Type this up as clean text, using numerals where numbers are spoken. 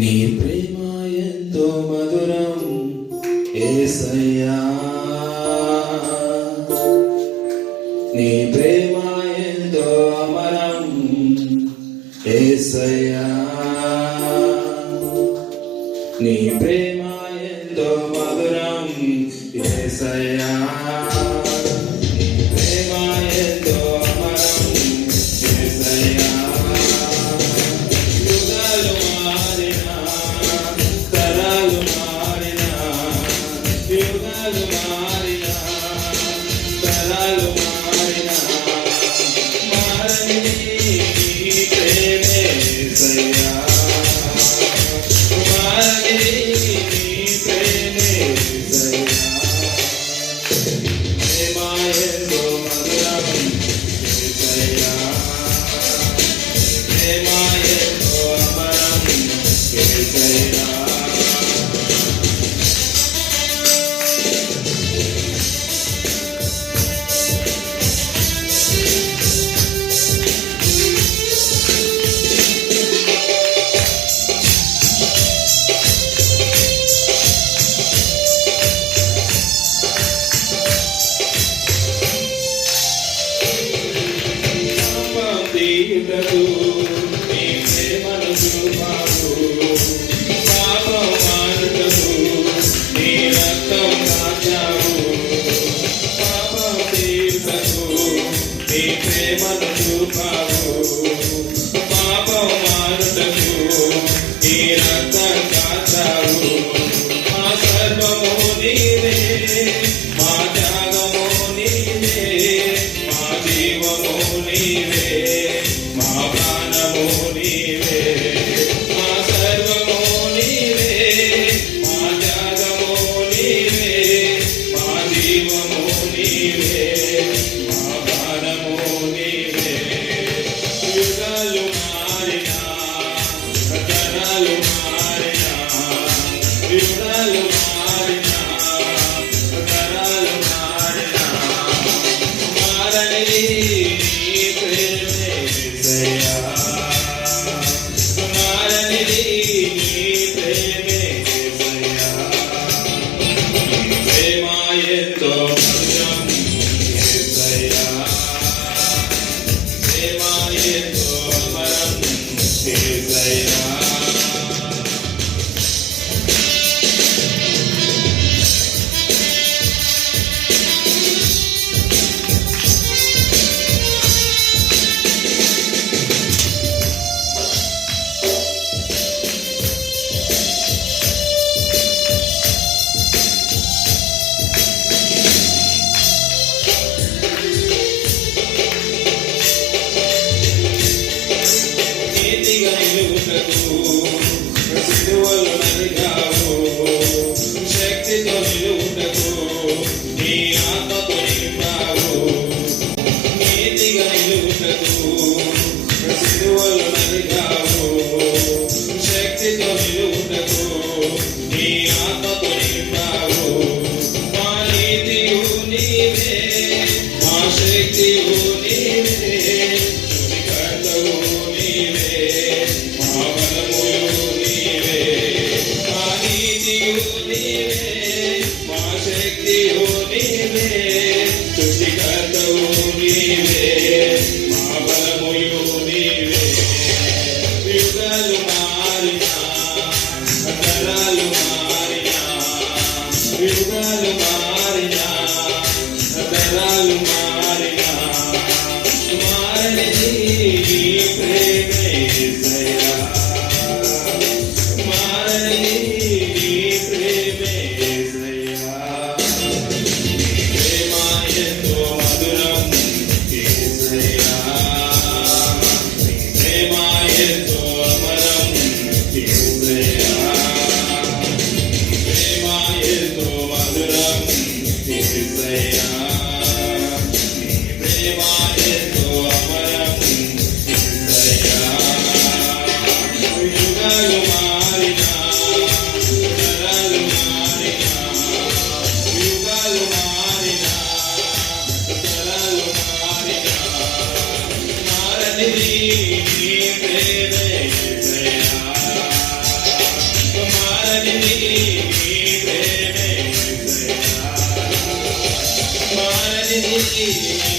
నీ ప్రేమ ఎంతో మధురం యేసయ్యా, నీ ప్రేమ ఎంతో అమరం యేసయ్యా, నీ ప్రేమ ఎంతో మధురం యేసయ్యా, నీ ప్రేమ ఎంతో అమరం యేసయ్యా. యుగాలు మారినా, తరాలు మారినా, యుగాలు మారినా, తరాలు మారినా, మారని నీ ప్రేమే యేసయ్యా, మారని నీ ప్రేమే యేసయ్యా. ప్రేమ ఎంతో మధురం యేసయ్యా, ప్రేమ ఎంతో అమరం యేసయ్యా. పాపం తీరదు నీ ప్రేమను చూపావు, పాపం మానుటకు నీ రక్తం కాచావు. పాపం తీరదు నీ ప్రేమను చూపావు, పాపం మానుటకు నీ రక్తం కాచావు. మా సర్వము నీవే, మా త్యాగము నీవే, మా జీవము నీవే, మా ప్రాణము నీవే. మా సర్వము నీవే, మా త్యాగము నీవే, మా జీవము నీవే, మా ప్రాణము నీవే. యుగాలు మారినా, తరాలు మారినా, యుగాలు మారినా, తరాలు మారినా, మారని నీ ప్రేమే యేసయ్యా, మారని నీ ప్రేమే యేసయ్యా. నీ ప్రేమ ఎంతో మధురం యేసయ్యా, ప్రేమ ఎంతో అమరం యేసయ్యా. నీ